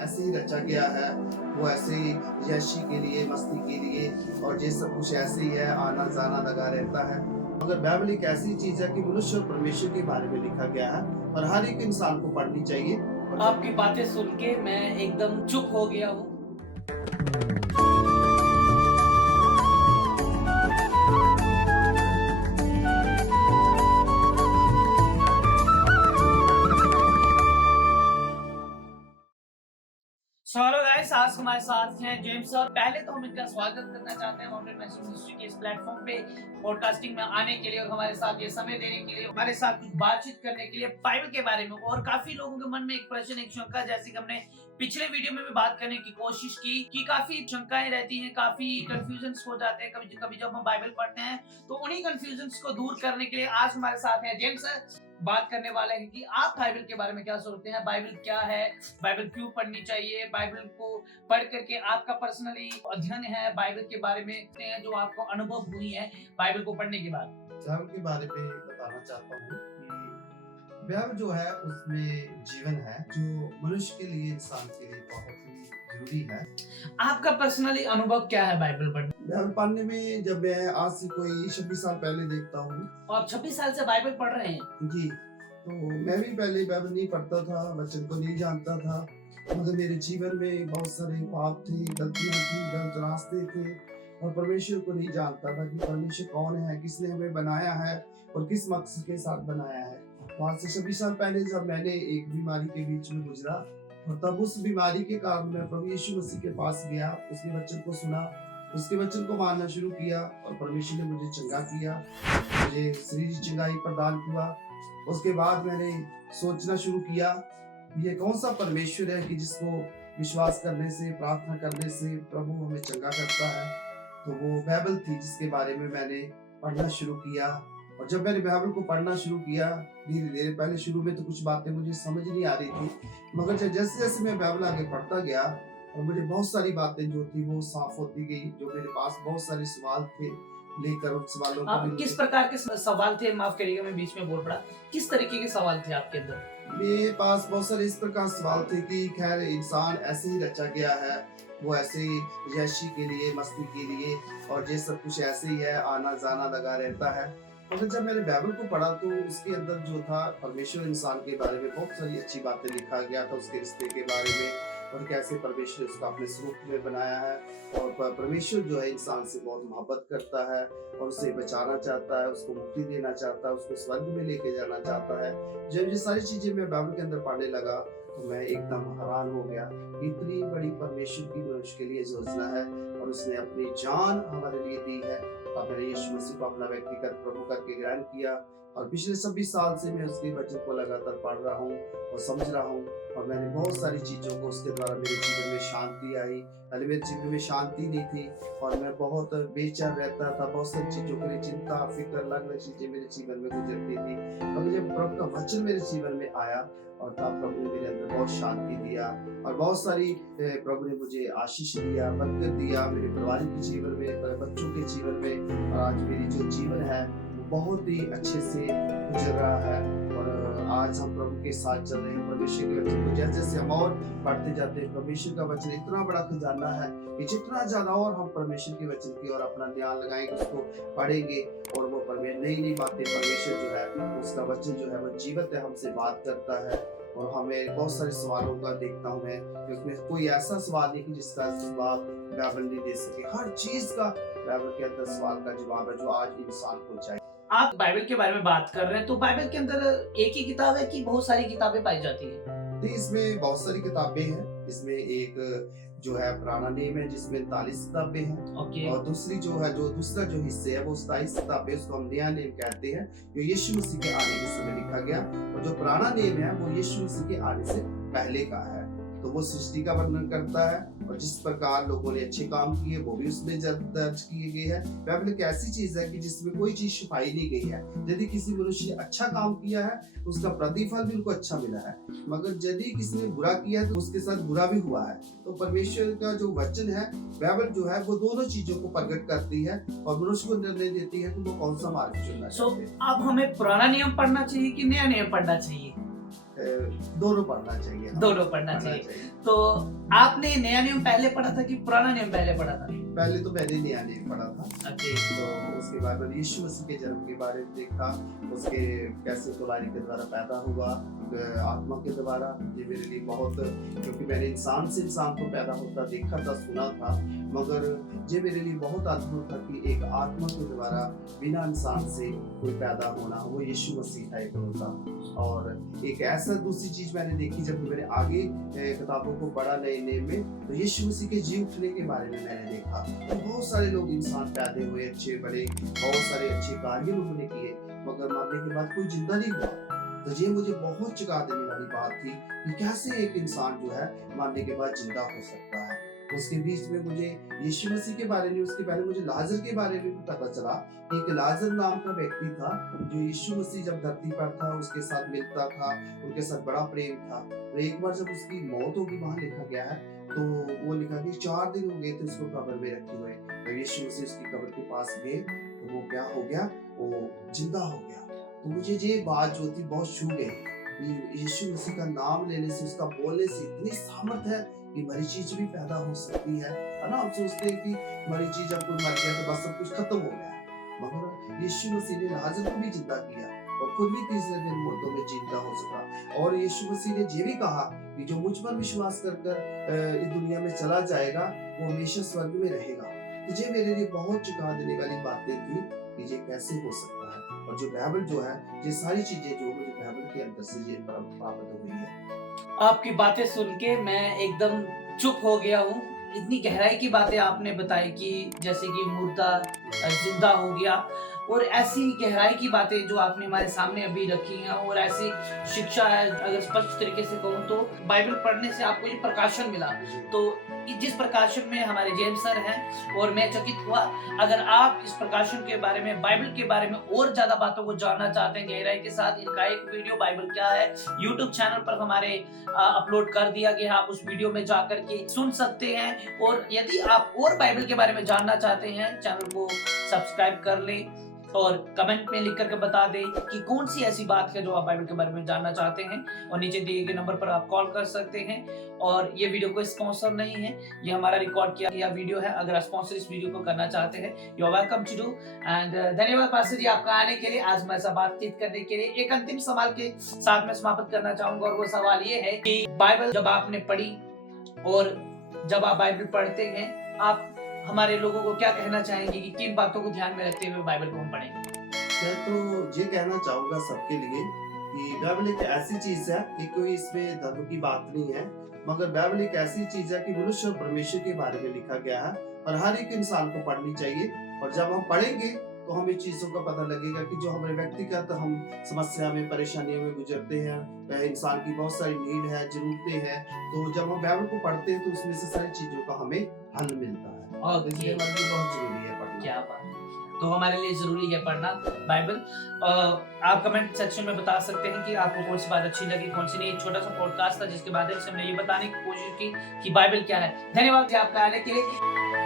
ऐसे ही रचा गया है, वो ऐसे ही यशी के लिए, मस्ती के लिए, और ये सब कुछ ऐसे ही है, आना जाना लगा रहता है। मगर बाइबल एक ऐसी चीज है कि मनुष्य और परमेश्वर के बारे में लिखा गया है और हर एक इंसान को पढ़नी चाहिए। और आपकी बातें सुन के मैं एकदम चुप हो गया हूँ। हेलो गाइस, आज हमारे साथ हैं जेम्स सर। पहले तो हम इनका स्वागत करना चाहते हैं मॉडर्न मैसेज मिनिस्ट्री के इस प्लेटफॉर्म पे पॉडकास्टिंग में आने के लिए और हमारे साथ ये समय देने के लिए, हमारे साथ कुछ बातचीत करने के लिए बाइबल के बारे में। और काफी लोगों के मन में एक प्रश्न, एक शंका, जैसे कि हमने पिछले वीडियो में भी बात करने की कोशिश की कि काफी शंकाएं रहती हैं, काफी कंफ्यूजन्स हो जाते हैं कभी कभी जब हम बाइबल पढ़ते हैं। तो उन्हीं कंफ्यूजन्स को दूर करने के लिए आज हमारे साथ हैं जेम्स सर। बात करने वाले हैं कि आप बाइबल के बारे में क्या सोचते हैं, बाइबल क्या है, बाइबल क्यों पढ़नी चाहिए, बाइबल को पढ़ करके आपका पर्सनली अध्ययन है बाइबल के बारे में, जो आपको अनुभव हुई है बाइबल को पढ़ने के बाद। बाइबल के बारे में बताना चाहता हूँ कि बाइबल जो है उसमें जीवन है, जो मनुष्य के लिए, इंसान के लिए बहुत ही जरूरी है। आपका पर्सनली अनुभव क्या है बाइबल पढ़ने? बाइबल पढ़ने में जब मैं आज से कोई 26 साल पहले देखता हूँ। और 26 साल से बाइबल पढ़ रहे हैं जी, तो मैं भी पहले बाइबल नहीं पढ़ता था, वचन को नहीं जानता था, मगर मेरे जीवन में बहुत सारे पाप थे, गलतियां थी, गलत रास्ते थे, और परमेश्वर को नहीं जानता था कि परमेश्वर कौन है, किसने हमें बनाया है और किस मकसद के साथ बनाया है। तो आज से 26 साल पहले जब मैंने एक बीमारी के बीच में गुजरा, और तब उस बीमारी के कारण मैं प्रभु यीशु मसीह के पास गया, उसके वचन को सुना, उसके वचन को मानना शुरू किया, और परमेश्वर ने मुझे चंगा किया, मुझे शरीर चंगाई प्रदान हुआ। उसके बाद मैंने सोचना शुरू किया ये कौन सा परमेश्वर है कि जिसको विश्वास करने से, प्रार्थना करने से प्रभु हमें चंगा करता है। तो वो बाइबल थी जिसके बारे में मैंने पढ़ना शुरू किया। और जब मैंने बाइबल को पढ़ना शुरू किया, धीरे धीरे, पहले शुरू में तो कुछ बातें मुझे समझ नहीं आ रही थी, मगर जैसे जैसे मैं बाइबल आगे पढ़ता गया और मुझे बहुत सारी बातें जो थी वो साफ होती गई। जो मेरे पास बहुत सारे सवाल थे, लेकर उन सवालों को किस प्रकार के सवाल थे? माफ करिएगा मैं बीच में बोल पड़ा। किस तरीके के सवाल थे आपके अंदर? मेरे पास बहुत सारे इस प्रकार सवाल थे कि खैर इंसान ऐसे ही रचा गया है, वो ऐसे ही यशी के लिए, मस्ती के लिए, और ये सब कुछ ऐसे ही है, आना जाना लगा रहता है। मगर जब मैंने बाइबल को पढ़ा तो उसके अंदर जो था, परमेश्वर इंसान के बारे में बहुत सारी अच्छी बातें लिखा गया था, उसके रिश्ते के बारे में, और कैसे परमेश्वर उसको अपने स्वरूप में बनाया है, और परमेश्वर जो है इंसान से बहुत मोहब्बत करता है और उसे बचाना चाहता है, उसको मुक्ति देना चाहता है, उसको स्वर्ग में लेके जाना चाहता है। जब ये सारी चीजें मैं बाइबल के अंदर पढ़ने लगा तो मैं एकदम हैरान हो गया। इतनी बड़ी परमेश्वर की मनुष्य के लिए योजना है, और उसने अपनी जान हमारे लिए दी है। अपने यीशु मसीह को अपना व्यक्तिगत प्रभु करके ग्रहण किया, और पिछले 26 साल से मैं उसके वचन को लगातार पढ़ रहा हूँ और समझ रहा हूँ, और मैंने बहुत सारी चीजों को उसके द्वारा मेरे जीवन में शांति आई। पहले मेरे जीवन में शांति नहीं थी और मैं बहुत बेचैन रहता था, बहुत सारी चीजों के लिए चिंता, फिक्र, अलग अलग चीजें मेरे जीवन में गुजरती थी। मगर जब प्रभु का वचन मेरे जीवन में आया, और तब प्रभु ने मेरे अंदर बहुत शांति दिया, और बहुत सारी प्रभु ने मुझे आशीष दिया, बरकत दिया मेरे परिवार के जीवन में, मेरे बच्चों के जीवन में, और आज मेरी जो जीवन है वो बहुत ही अच्छे से गुजर रहा है। और आज हम प्रभु के साथ चल रहे हैं। परमेश्वर के वचन को जैसे जैसे हम और पढ़ते जाते हैं, परमेश्वर का वचन इतना बड़ा खजाना है कि जितना ज्यादा और हम परमेश्वर के वचन की और अपना ध्यान लगाएंगे, उसको पढ़ेंगे, और वो नई नई बातें परमेश्वर जो है, उसका वचन जो है वो जीवित है, हमसे बात करता है। और हमें बहुत सारे सवालों का देखता हूँ मैं कि उसमें कोई ऐसा सवाल नहीं कि जिसका जवाब बाइबल नहीं दे सके। हर चीज का बाइबल के अंदर सवाल का जवाब है जो आज इंसान को चाहिए। आप बाइबल के बारे में बात कर रहे हैं, तो बाइबल के अंदर एक ही किताब है कि बहुत सारी किताबें पाई जाती है? तो इसमें बहुत सारी किताबें हैं। इसमें एक जो है पुराना नेम है जिसमें 43 किताबें हैं, और दूसरी जो है, जो दूसरा जो हिस्से है वो 27 किताबें, उसको हम नया नेम कहते हैं, जो यीशु मसीह के आने के समय लिखा गया। और जो पुराना नेम है वो यीशु मसीह के आने से पहले का है। तो वो सृष्टि का वर्णन करता है, और जिस प्रकार लोगों ने अच्छे काम किए वो भी उसमें दर्ज किए गए हैं। बाइबल एक ऐसी चीज है कि जिसमें कोई चीज छुपाई नहीं गई है। यदि किसी मनुष्य ने अच्छा काम किया है तो उसका प्रतिफल भी उनको अच्छा मिला है, मगर यदि किसी ने बुरा किया है तो उसके साथ बुरा भी हुआ है। तो परमेश्वर का जो वचन है, बाइबल जो है, वो दोनों चीजों को प्रकट करती है और मनुष्य को निर्णय देती है कि वो कौन सा मार्ग चुनना चाहिए। अब हमें पुराना नियम पढ़ना चाहिए कि नया नियम पढ़ना चाहिए? दोनों पढ़ना चाहिए। दोनों पढ़ना चाहिए। तो आपने नया नियम पहले पढ़ा था कि पुराना नियम पहले पढ़ा था? पहले तो मैंने नया नियम पढ़ा था, ओके। तो उसके बाद मैंने यीशु मसीह के जन्म के बारे में देखा, उसके कैसे कुलारी के द्वारा पैदा हुआ, आत्मा के द्वारा। ये मेरे लिए बहुत, क्योंकि मैंने इंसान से इंसान को पैदा होता देखा था, सुना था, मगर ये मेरे लिए बहुत अद्भुत था कि एक आत्मा के द्वारा बिना इंसान से कोई पैदा होना, वो यीशु मसीह था एक होता। और एक ऐसा दूसरी चीज मैंने देखी जब मैंने आगे किताबों को पढ़ा नए नियम में, तो यीशु मसीह के जी उठने के बारे में मैंने देखा। तो बहुत सारे लोग इंसान पैदा हुए, अच्छे बड़े, बहुत सारे अच्छे कार्य लोगों ने किए, मगर मरने के बाद कोई जिंदा नहीं हुआ। तो ये मुझे बहुत चुका देने वाली बात थी कि कैसे एक इंसान जो है मरने के बाद जिंदा हो सकता है। उसके बीच में मुझे यीशु मसीह के बारे में, उसके पहले मुझे लाजर के बारे में भी पता चला। एक लाजर नाम का व्यक्ति था जो यीशु मसीह जब धरती पर था उसके साथ मिलता था, उनके साथ बड़ा प्रेम था। तो एक बार जब उसकी मौत होगी, वहां लिखा गया है, तो वो लिखा कि 4 दिन हो गए थे उसको कब्र में रखे हुए। तो यीशु मसीह उसकी कब्र के पास गए तो वो क्या हो गया, वो जिंदा हो गया। तो मुझे ये बात जो थी बहुत छू गई। यीशु मसीह का नाम लेने से, उसका बोलने से इतनी सामर्थ है कि मरी चीज भी पैदा हो सकती है ना। हम सोचते हैं कि मरी चीज जब कोई मर गया तो बस सब कुछ खत्म हो गया, मगर यीशु मसीह ने लाजर को भी जिंदा किया और खुद भी तीसरे दिन मुर्दों में जिंदा हो सका। और यीशु मसीह ने ये भी कहा कि जो मुझ पर विश्वास कर इस दुनिया में चला जाएगा वो हमेशा स्वर्ग में रहेगा। तो ये मेरे लिए बहुत चुका देने वाली बातें थी कि ये कैसे हो सकता है। और जो बाइबल जो है, ये सारी चीजें जो मुझे बाइबल के अंदर से ये प्राप्त हुई है। आपकी बातें सुन के मैं एकदम चुप हो गया हूँ। इतनी गहराई की बातें आपने बताई कि जैसे कि मुर्दा जिंदा हो गया, और ऐसी गहराई की बातें जो आपने हमारे सामने अभी रखी हैं, और ऐसी शिक्षा है, अगर स्पष्ट तरीके से कहूँ तो बाइबल पढ़ने से आपको ये प्रकाशन मिला। तो जिस प्रकाशन में हमारे जेम्स सर हैं, और मैं चकित हुआ। अगर आप इस प्रकाशन के बारे में, बाइबल के बारे में और ज्यादा बातों को जानना चाहते हैं गहराई के साथ, इनका एक वीडियो बाइबल क्या है यूट्यूब चैनल पर हमारे अपलोड कर दिया गया है। आप उस वीडियो में जाकर के सुन सकते हैं। और यदि आप और बाइबल के बारे में जानना चाहते हैं, चैनल को सब्सक्राइब कर लें और कमेंट में लिख करके बता दें कि कौन सी ऐसी बात है जो आप बाइबल के बारे में जानना चाहते हैं, और नीचे दिए गए नंबर पर आप कॉल कर सकते हैं। और ये वीडियो कोई स्पॉन्सर नहीं है, ये हमारा रिकॉर्ड किया गया वीडियो है। अगर आप स्पॉन्सर इस वीडियो को करना चाहते हैं, you are welcome to do. And धन्यवाद पास्टर जी आपका आने के लिए, आज हमारे साथ बातचीत करने के लिए। एक अंतिम सवाल के साथ मैं समाप्त करना चाहूंगा, और वो सवाल ये है कि बाइबल जब आपने पढ़ी, और जब आप बाइबल पढ़ते हैं, आप हमारे लोगों को क्या कहना चाहेंगे कि किन बातों को ध्यान में रखते हुए बाइबल को हम पढ़ें? मैं तो ये कहना चाहूंगा सबके लिए कि बाइबल एक ऐसी चीज है कि कोई इसमें धर्म की बात नहीं है, मगर बाइबल एक ऐसी चीज है कि मनुष्य और परमेश्वर के बारे में लिखा गया है, और हर एक इंसान को पढ़नी चाहिए। और जब हम पढ़ेंगे तो हमें चीजों का पता लगेगा कि जो हमारे व्यक्तिगत हम समस्या में, परेशानियों में गुजरते हैं, इंसान की बहुत सारी नीड है, जरूरतें हैं, तो जब हम बाइबल को पढ़ते हैं तो उसमें से सारी चीजों का हमें हल मिलता है। और इसलिए हमारे लिए बहुत जरूरी है पढ़ना। क्या बात है। तो हमारे लिए जरूरी है पढ़ना बाइबल। आप कमेंट सेक्शन में बता सकते हैं कि आपको कौन सी बात अच्छी लगी, कौन सी नहीं। एक छोटा सा पॉडकास्ट था जिसके माध्यम से हमने ये बताने की कोशिश की कि बाइबल क्या है। धन्यवाद आपका आने के लिए।